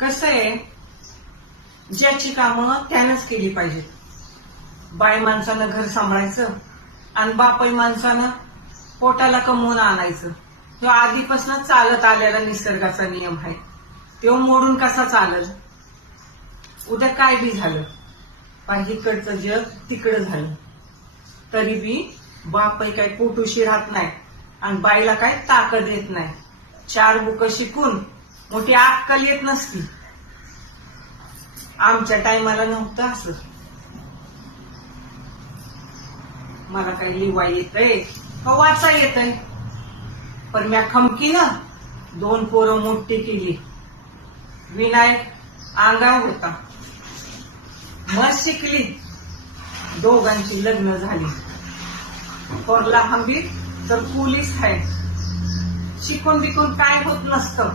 कसं आहे, ज्याची कामं त्यानंच केली पाहिजेत. बाई माणसानं घर सांभाळायचं आणि बापई माणसानं पोटाला कमवून आणायचं. तो आधीपासून चालत आलेला निसर्गाचा नियम आहे. तो मोडून कसा चालल? उद्या काय बी झालं, इकडचं जग तिकडं झालं तरी बी बापई काही पोटुशी राहत नाही आणि बाईला काही ताकद येत नाही. 4 बुक शिकून मोठी अक्कल येत नसती. आमच्या टायमाला नव्हतं असं. मला काही लिवा येतंय का वाचा येतंय, पण म्या खमकीनं 2 पोरं मोठी केली. विनायक अंगावर होता, मस्त शिकली, दोघांची लग्न झाली. थोरला हंबीर तर पोलीस आहे. शिकून बिकून काय होत नसतं.